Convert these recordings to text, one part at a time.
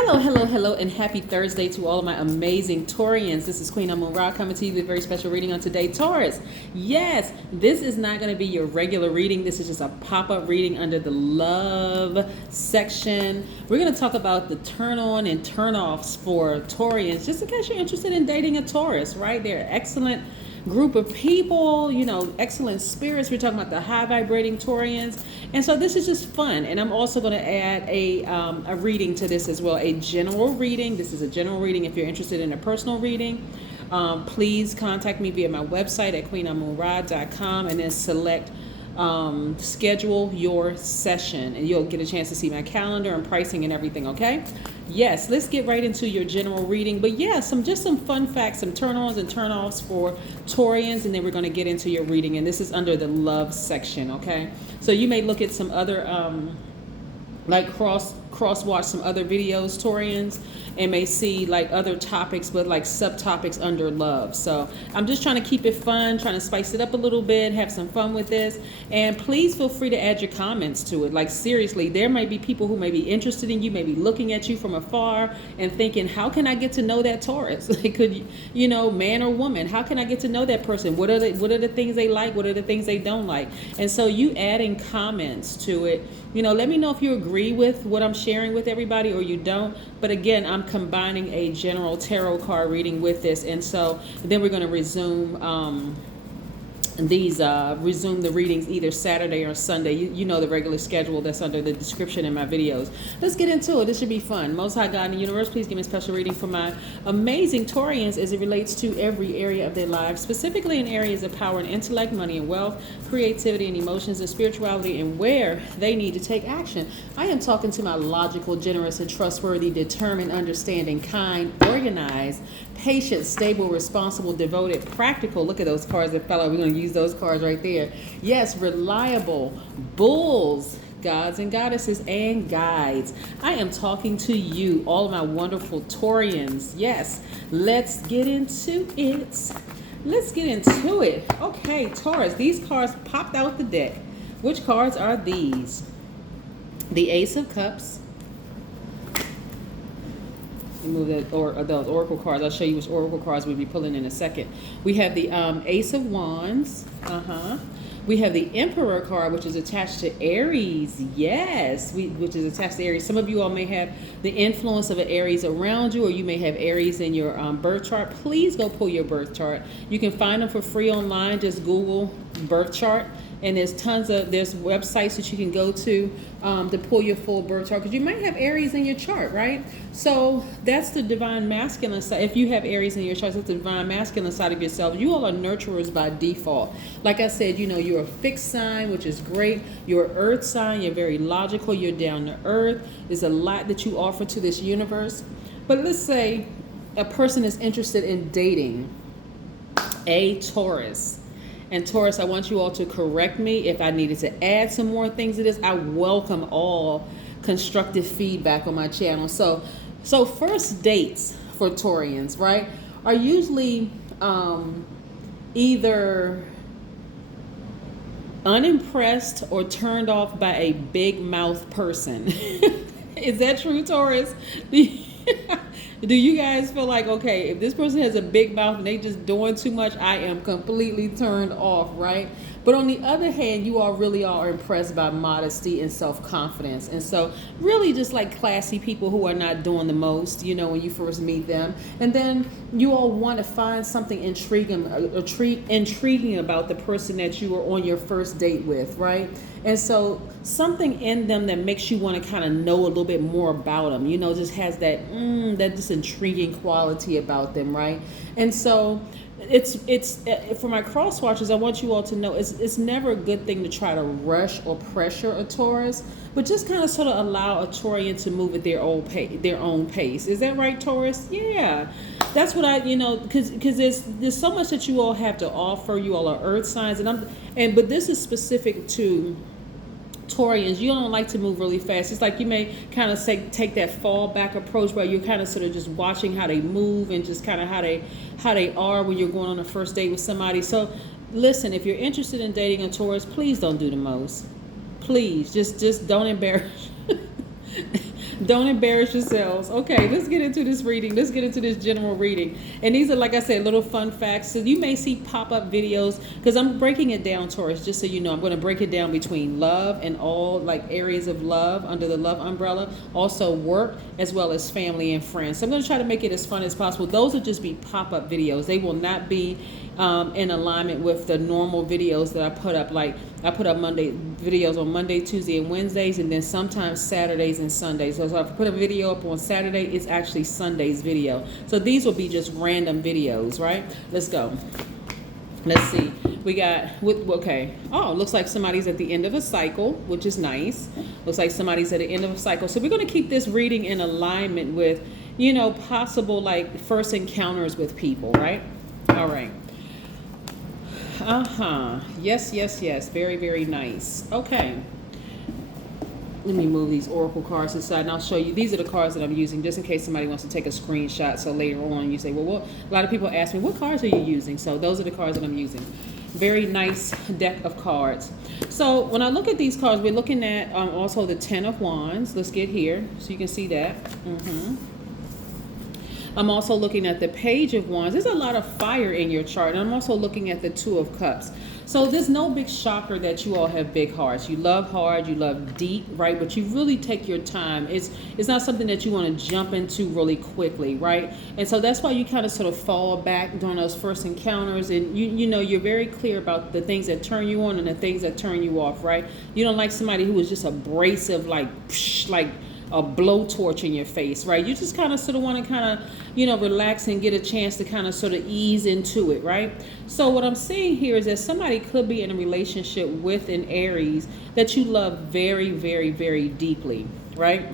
Hello, hello, hello, and happy Thursday to all of my amazing Taurians. This is Queen Amun Ra coming to you with a very special reading on today. Taurus, yes, this is not going to be your regular reading. This is just a pop-up reading under the love section. We're going to talk about the turn-on and turn-offs for Taurians, just in case you're interested in dating a Taurus, right? They're an excellent group of people, you know, excellent spirits. We're talking about the high vibrating Taurians, and so this is just fun. And I'm also going to add a reading to this as well, a general reading. This is a general reading. If you're interested in a personal reading, please contact me via my website at queenamunra.com and then select schedule your session, and you'll get a chance to see my calendar and pricing and everything. Okay, yes, let's get right into your general reading. But yeah, some fun facts, some turn-ons and turn-offs for Taurians, and then we're going to get into your reading, and this is under the love section. Okay, so you may look at some other like cross watch some other videos, Taurians, and may see like other topics, but like subtopics under love. So I'm just trying to keep it fun, trying to spice it up a little bit, have some fun with this. And please feel free to add your comments to it. Like seriously, there might be people who may be interested in you, maybe looking at you from afar and thinking, how can I get to know that Taurus? Like, could you know, man or woman, how can I get to know that person? What are the things they like? What are the things they don't like? And so you adding comments to it, you know, let me know if you agree with what I'm sharing with everybody or you don't. But again, I'm combining a general tarot card reading with this, and so then we're going to resume resume the readings either Saturday or Sunday. You know the regular schedule that's under the description in my videos. Let's get into it. This should be fun. Most High God in the universe, please give me a special reading for my amazing Taurians as it relates to every area of their lives, specifically in areas of power and intellect, money and wealth, creativity and emotions and spirituality, and where they need to take action. I am talking to my logical, generous and trustworthy, determined, understanding, kind, organized, patient, stable, responsible, devoted, practical. Look at those cards that fell out. We're going to use those cards right there. Yes, reliable, bulls, gods and goddesses, and guides. I am talking to you, all of my wonderful Taurians. Yes, let's get into it. Let's get into it. Okay, Taurus, these cards popped out the deck. Which cards are these? The Ace of Cups. Move that, or those oracle cards. I'll show you which oracle cards we'll be pulling in a second. We have the Ace of Wands. We have the Emperor card, which is attached to Aries. Yes, which is attached to Aries. Some of you all may have the influence of an Aries around you, or you may have Aries in your birth chart. Please go pull your birth chart. You can find them for free online. Just Google birth chart. And there's there's websites that you can go to pull your full birth chart, because you might have Aries in your chart, right? So that's the divine masculine side. If you have Aries in your chart, that's the divine masculine side of yourself. You all are nurturers by default. Like I said, you know, you're a fixed sign, which is great. You're an earth sign. You're very logical. You're down to earth. There's a lot that you offer to this universe. But let's say a person is interested in dating a Taurus. And Taurus, I want you all to correct me if I needed to add some more things to this. I welcome all constructive feedback on my channel. So first dates for Taurians, right, are usually either unimpressed or turned off by a big mouth person. Is that true, Taurus? Do you guys feel like, okay, if this person has a big mouth and they just doing too much, I am completely turned off, right? But on the other hand, you all really are impressed by modesty and self-confidence. And so really just like classy people who are not doing the most, you know, when you first meet them. And then you all want to find something intriguing about the person that you were on your first date with, right? And so something in them that makes you want to kind of know a little bit more about them, you know, just has that just intriguing quality about them, right? And so it's for my cross watchers, I want you all to know it's never a good thing to try to rush or pressure a Taurus, but just kind of sort of allow a Taurian to move at their own pace. Is that right, Taurus? Yeah, that's what I, you know, because there's so much that you all have to offer. You all are earth signs, but this is specific to Taurians. You don't like to move really fast. It's like you may kind of take that fall back approach where you're kind of sort of just watching how they move and just kind of how they are when you're going on a first date with somebody. So listen, if you're interested in dating a Taurus, please don't do the most. Please just don't embarrass Don't embarrass yourselves. Okay, let's get into this reading. Let's get into this general reading. And these are, like I said, little fun facts. So you may see pop-up videos because I'm breaking it down, Taurus, just so you know. I'm going to break it down between love and all like areas of love under the love umbrella. Also work as well as family and friends. So I'm going to try to make it as fun as possible. Those will just be pop-up videos. They will not be in alignment with the normal videos that I put up. Like I put up Monday videos on Monday, Tuesday, and Wednesdays, and then sometimes Saturdays and Sundays. So if I put a video up on Saturday, it's actually Sunday's video. So these will be just random videos, right? Let's go. Let's see. We got, okay. Oh, looks like somebody's at the end of a cycle, which is nice. Looks like somebody's at the end of a cycle. So we're going to keep this reading in alignment with, you know, possible like first encounters with people, right? All right. Yes, yes, yes. Very, very nice. Okay. Let me move these oracle cards aside and I'll show you. These are the cards that I'm using just in case somebody wants to take a screenshot. So later on you say, well, a lot of people ask me, what cards are you using? So those are the cards that I'm using. Very nice deck of cards. So when I look at these cards, we're looking at also the 10 of Wands. Let's get here so you can see that. I'm also looking at the Page of Wands. There's a lot of fire in your chart. And I'm also looking at the 2 of Cups. So there's no big shocker that you all have big hearts. You love hard, you love deep, right? But you really take your time. It's not something that you want to jump into really quickly, right? And so that's why you kind of sort of fall back during those first encounters. And you know, you're very clear about the things that turn you on and the things that turn you off, right? You don't like somebody who is just abrasive, like a blowtorch in your face, right? You just kind of sort of want to kind of, you know, relax and get a chance to kind of sort of ease into it, right? So what I'm seeing here is that somebody could be in a relationship with an Aries that you love very, very, very deeply, right?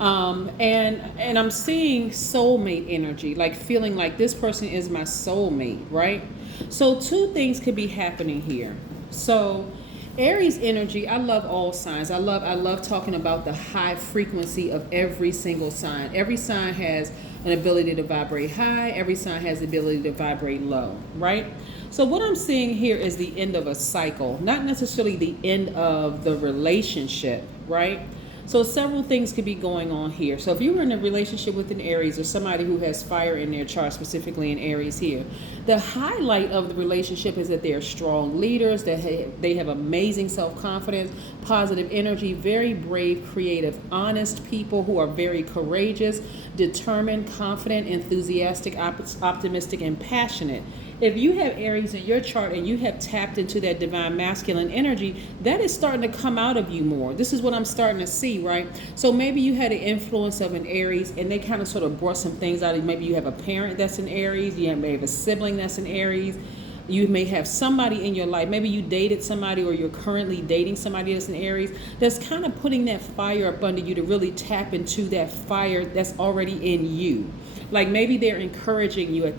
And I'm seeing soulmate energy, like feeling like this person is my soulmate, right? So 2 things could be happening here. So Aries energy, I love all signs. I love talking about the high frequency of every single sign. Every sign has an ability to vibrate high. Every sign has the ability to vibrate low, right? So what I'm seeing here is the end of a cycle, not necessarily the end of the relationship, right? So several things could be going on here. So if you were in a relationship with an Aries or somebody who has fire in their chart, specifically in Aries here, the highlight of the relationship is that they are strong leaders, that they have amazing self-confidence, positive energy, very brave, creative, honest people who are very courageous, determined, confident, enthusiastic, optimistic, and passionate. If you have Aries in your chart and you have tapped into that divine masculine energy, that is starting to come out of you more. This is what I'm starting to see, right? So maybe you had an influence of an Aries and they kind of sort of brought some things out of you. Maybe you have a parent that's an Aries, you may have a sibling that's an Aries, you may have somebody in your life, maybe you dated somebody or you're currently dating somebody that's an Aries, that's kind of putting that fire up under you to really tap into that fire that's already in you. Like maybe they're encouraging you at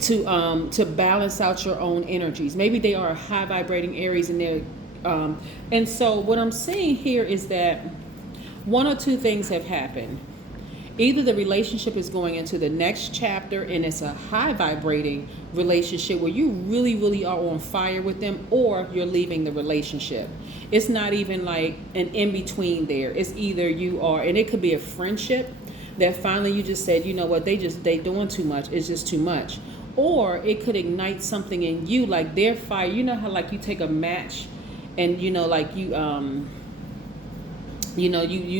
to balance out your own energies. Maybe they are a high vibrating Aries and they're and so what I'm seeing here is that 1 or 2 things have happened. Either the relationship is going into the next chapter and it's a high vibrating relationship where you really, really are on fire with them, or you're leaving the relationship. It's not even like an in-between there. It's either you are, and it could be a friendship that finally you just said, you know what, they doing too much. It's just too much. Or it could ignite something in you, like their fire. You know how like you take a match and you know like you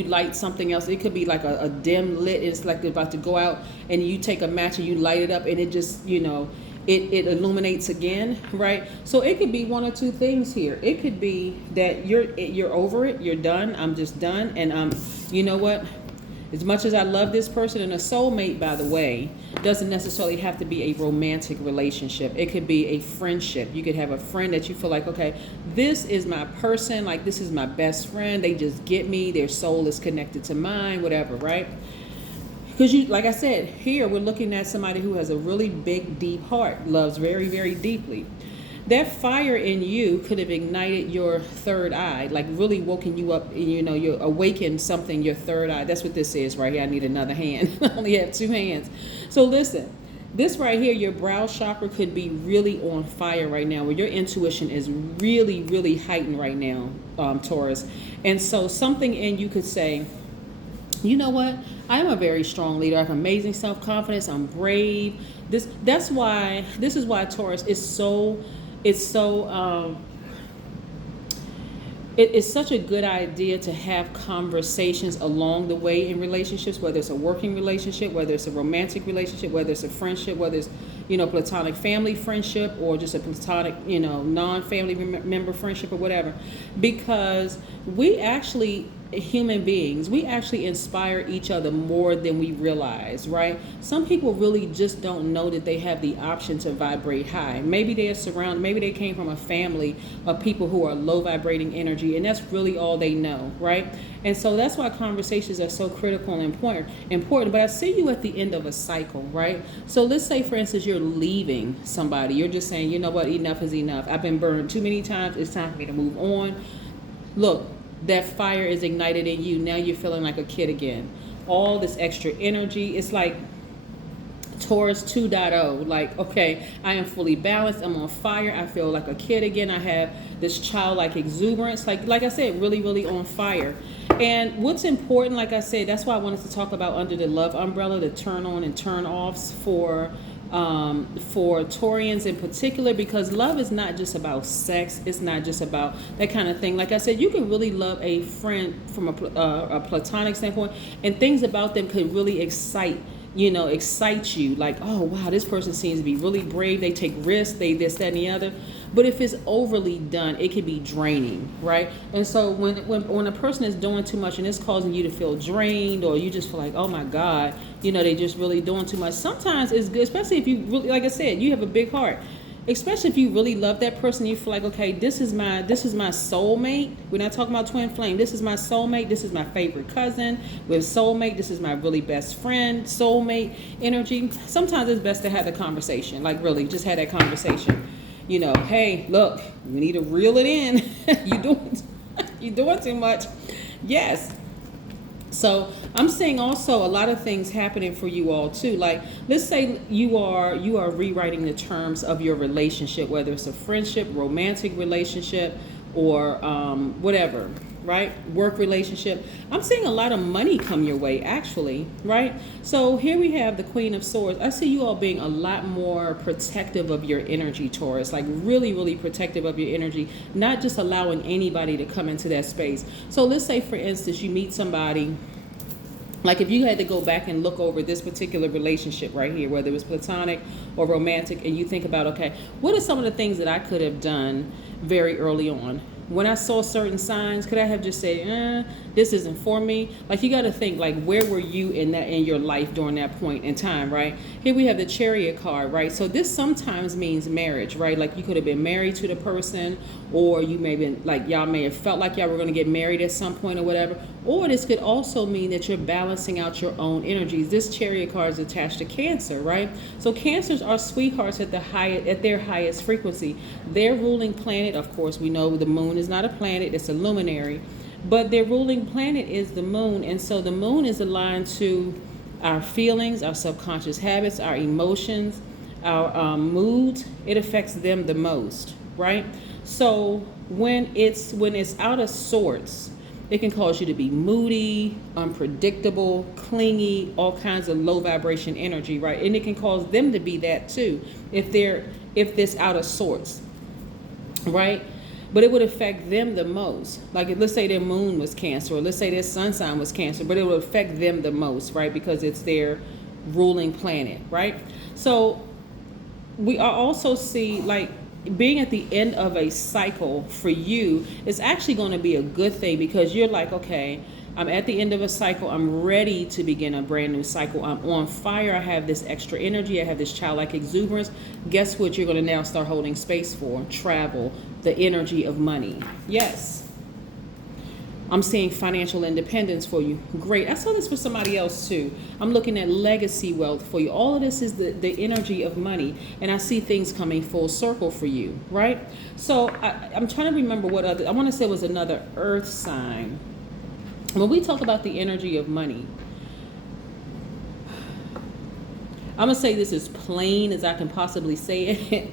light something else. It could be like a dim lit. It's like they're about to go out and you take a match and you light it up and it just, you know, it illuminates again, right? So it could be 1 or 2 things here. It could be that you're over it, you're done, I'm just done, and you know what? As much as I love this person, and a soulmate, by the way, doesn't necessarily have to be a romantic relationship. It could be a friendship. You could have a friend that you feel like, okay, this is my person, like this is my best friend. They just get me. Their soul is connected to mine, whatever, right? Because you, like I said, here we're looking at somebody who has a really big, deep heart, loves very, very deeply. That fire in you could have ignited your third eye, like really woken you up, you know, you awakened something, your third eye. That's what this is right here. I need another hand. I only have 2 hands. So listen, this right here, your brow chakra could be really on fire right now, where your intuition is really, really heightened right now, Taurus. And so something in you could say, you know what? I am a very strong leader. I have amazing self-confidence. I'm brave. This is why Taurus is so, it's such a good idea to have conversations along the way in relationships, whether it's a working relationship, whether it's a romantic relationship, whether it's a friendship, whether it's, platonic family friendship, or just a platonic, non-family member friendship or whatever. Because we actually, human beings, we actually inspire each other more than we realize, right? Some people really just don't know that they have the option to vibrate high. Maybe they are surrounded, maybe they came from a family of people who are low vibrating energy, and that's really all they know, right? And so that's why conversations are so critical and important. But I see you at the end of a cycle, right? So let's say, for instance, you're leaving somebody. You're just saying, you know what, enough is enough. I've been burned too many times. It's time for me to move on. Look, that fire is ignited in you. Now you're feeling like a kid again. All this extra energy. It's like Taurus 2.0. Like, okay, I am fully balanced. I'm on fire. I feel like a kid again. I have this childlike exuberance. Like I said, really, really on fire. And what's important, like I said, that's why I wanted to talk about under the love umbrella, the turn on and turn offs for Taurians in particular, because love is not just about sex. It's not just about that kind of thing. Like I said, you can really love a friend from a platonic standpoint, and things about them could really excite you. Like, oh wow, this person seems to be really brave. They take risks. They this, that, and the other. But if it's overly done, it can be draining, right? And so when a person is doing too much and it's causing you to feel drained, or you just feel like, oh my God, they just really doing too much. Sometimes it's good, especially if you really, like I said, you have a big heart. Especially if you really love that person, you feel like, okay, this is my soulmate. We're not talking about twin flame. This is my soulmate. This is my favorite cousin. With soulmate, this is my really best friend. Soulmate energy. Sometimes it's best to have the conversation. Like, really, just have that conversation. Hey, look, we need to reel it in. you doing too much. Yes. So I'm seeing also a lot of things happening for you all too. Like, let's say you are rewriting the terms of your relationship, whether it's a friendship, romantic relationship, or whatever, right? Work relationship. I'm seeing a lot of money come your way, actually, right? So here we have the Queen of Swords. I see you all being a lot more protective of your energy, Taurus, like really, really protective of your energy, not just allowing anybody to come into that space. So let's say, for instance, you meet somebody, like if you had to go back and look over this particular relationship right here, whether it was platonic or romantic, and you think about, okay, what are some of the things that I could have done very early on? When I saw certain signs, could I have just said, this isn't for me? Like, you got to think, like, where were you in your life during that point in time, right? Here we have the Chariot card, right? So this sometimes means marriage, right? Like, you could have been married to the person, or you may have been, like, y'all may have felt like y'all were going to get married at some point or whatever. Or this could also mean that you're balancing out your own energies. This Chariot card is attached to Cancer, right? So Cancers are sweethearts at their highest frequency. Their ruling planet, of course, we know the moon is not a planet, it's a luminary. But their ruling planet is the moon. And so the moon is aligned to our feelings, our subconscious habits, our emotions, our moods. It affects them the most, right? So when it's out of sorts, it can cause you to be moody, unpredictable, clingy, all kinds of low vibration energy, right? And it can cause them to be that too, if this out of sorts, right? But it would affect them the most. Like, let's say their moon was Cancer, or let's say their sun sign was Cancer, but it would affect them the most, right? Because it's their ruling planet, right? So we also see, like, being at the end of a cycle for you is actually going to be a good thing, because you're like, okay, I'm at the end of a cycle. I'm ready to begin a brand new cycle. I'm on fire. I have this extra energy. I have this childlike exuberance. Guess what you're going to now start holding space for? Travel, the energy of money. Yes. I'm seeing financial independence for you. Great. I saw this for somebody else too. I'm looking at legacy wealth for you. All of this is the energy of money. And I see things coming full circle for you, right? So I'm trying to remember what other, I want to say it was another earth sign. When we talk about the energy of money, I'm gonna say this as plain as I can possibly say it.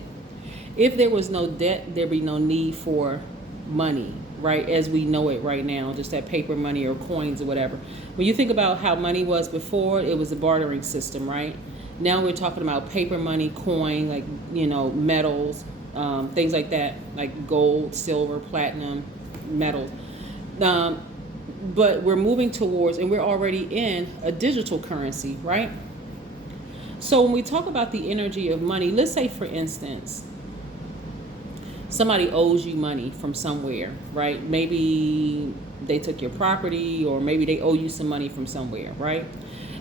If there was no debt, there'd be no need for money, right? As we know it right now, just that paper money or coins or whatever. When you think about how money was before, it was a bartering system, right? Now we're talking about paper money, coin, like, metals, things like that, like gold, silver, platinum, metals. But we're moving towards, and we're already in a digital currency, right? So when we talk about the energy of money, let's say, for instance, somebody owes you money from somewhere, right? Maybe they took your property, or maybe they owe you some money from somewhere, right?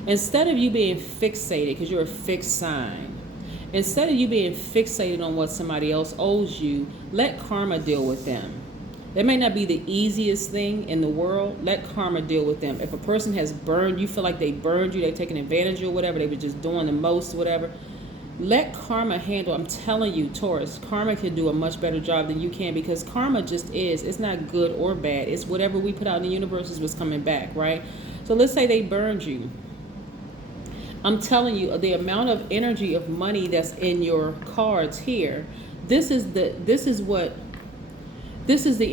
Instead of you being fixated, because you're a fixed sign, instead of you being fixated on what somebody else owes you, let karma deal with them. That may not be the easiest thing in the world. Let karma deal with them. If a person has burned, you feel like they burned you, they've taken advantage of whatever, they were just doing the most, whatever. Let karma handle. I'm telling you, Taurus, karma can do a much better job than you can, because karma just is. It's not good or bad. It's whatever we put out in the universe is what's coming back, right? So let's say they burned you. I'm telling you, the amount of energy of money that's in your cards here, this is the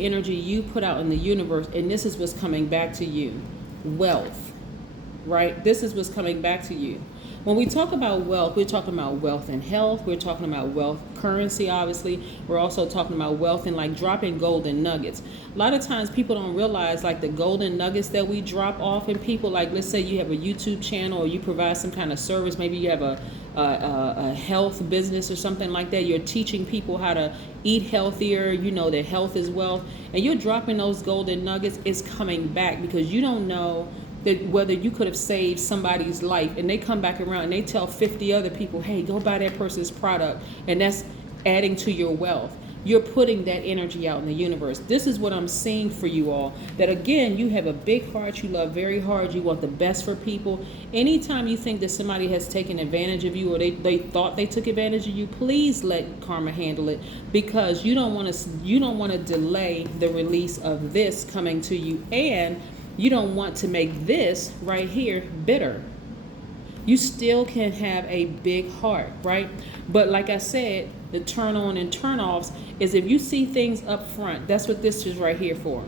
energy you put out in the universe, and this is what's coming back to you. Wealth, right? This is what's coming back to you. When we talk about wealth, we're talking about wealth and health. We're talking about wealth currency, obviously. We're also talking about wealth and like dropping golden nuggets. A lot of times people don't realize like the golden nuggets that we drop off in people. Like, let's say you have a YouTube channel, or you provide some kind of service. Maybe you have a health business or something like that. You're teaching people how to eat healthier. That health is wealth. And you're dropping those golden nuggets. It's coming back, because you don't know that whether you could have saved somebody's life, and they come back around and they tell 50 other people, hey, go buy that person's product, and that's adding to your wealth. You're putting that energy out in the universe. This is what I'm seeing for you all, that again, you have a big heart, you love very hard, you want the best for people. Anytime you think that somebody has taken advantage of you, or they thought they took advantage of you, please let karma handle it, because you don't want to delay the release of this coming to you, and you don't want to make this right here bitter. You still can have a big heart, right? But like I said, the turn on and turn offs is if you see things up front. That's what this is right here for.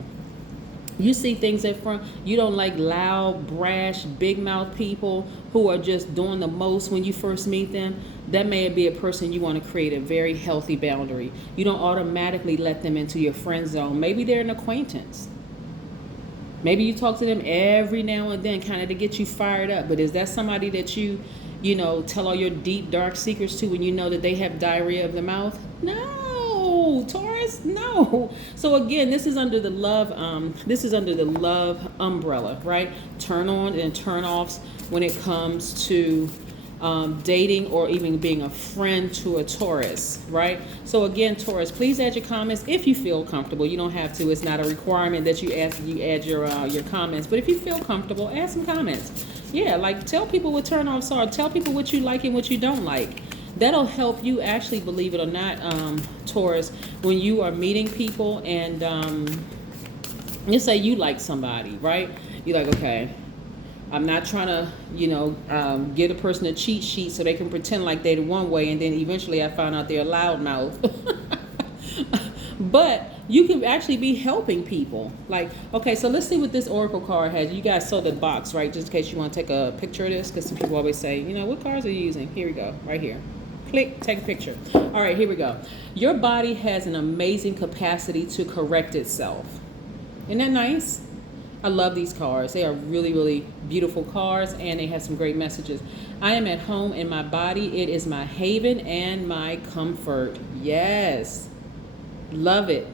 You see things up front. You don't like loud, brash, big mouth people who are just doing the most when you first meet them. That may be a person you want to create a very healthy boundary. You don't automatically let them into your friend zone. Maybe they're an acquaintance. Maybe you talk to them every now and then, kind of to get you fired up. But is that somebody that you tell all your deep, dark secrets to when you know that they have diarrhea of the mouth? No, Taurus, no. So again, this is under the love. This is under the love umbrella, right? Turn on and turn offs when it comes to dating, or even being a friend to a Taurus, right? So again, Taurus, please add your comments if you feel comfortable. You don't have to. It's not a requirement that you add your comments. But if you feel comfortable, add some comments. Yeah, like tell people what turn-offs are. Tell people what you like and what you don't like. That'll help you actually, believe it or not, Taurus, when you are meeting people, and let's say you like somebody, right? You're like, okay, I'm not trying to, get a person a cheat sheet so they can pretend like they're one way, and then eventually I found out they're a loudmouth. But you can actually be helping people. Like, okay, so let's see what this oracle card has. You guys saw the box, right? Just in case you want to take a picture of this, because some people always say, what cards are you using? Here we go, right here. Click, take a picture. All right, here we go. Your body has an amazing capacity to correct itself. Isn't that nice? I love these cards. They are really, really beautiful cards, and they have some great messages. I am at home in my body. It is my haven and my comfort. Yes. Love it.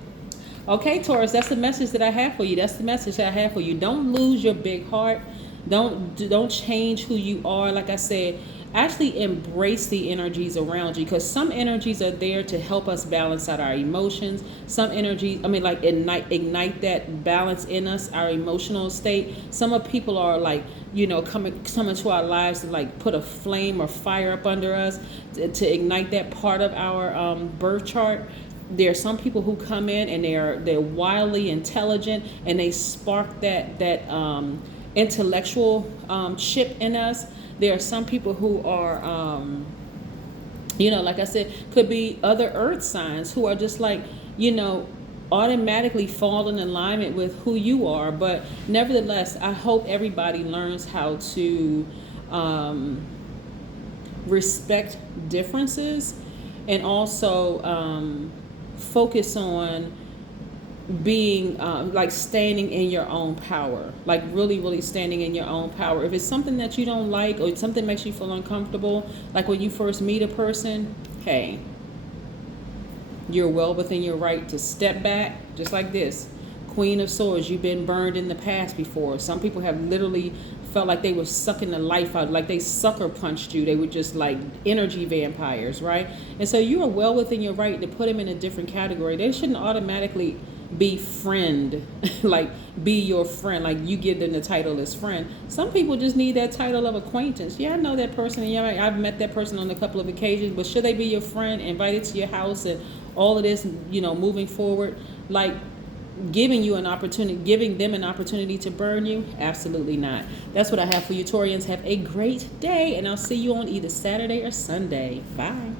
Okay, Taurus, that's the message that I have for you. That's the message that I have for you. Don't lose your big heart. Don't change who you are. Like I said, actually embrace the energies around you, because some energies are there to help us balance out our emotions. Some energies, like ignite that balance in us, our emotional state. Some of people are like, coming to our lives to like put a flame or fire up under us to ignite that part of our birth chart. There are some people who come in and they're wildly intelligent, and they spark that intellectual chip in us. There are some people who are, like I said, could be other earth signs who are just like, automatically fall in alignment with who you are. But nevertheless, I hope everybody learns how to respect differences, and also focus on being like standing in your own power, like really standing in your own power. If it's something that you don't like, or something makes you feel uncomfortable, like when you first meet a person, hey, you're well within your right to step back, just like this Queen of Swords. You've been burned in the past before. Some people have literally felt like they were sucking the life out, like they sucker punched you. They were just like energy vampires, right? And so you are well within your right to put them in a different category. They shouldn't automatically be friend, like be your friend, like you give them the title as friend. Some people just need that title of acquaintance. Yeah, I know that person, and yeah, I've met that person on a couple of occasions, but should they be your friend, invited to your house, and all of this, moving forward, like giving them an opportunity to burn you? Absolutely not. That's what I have for you, Taurians. Have a great day, and I'll see you on either Saturday or Sunday. Bye.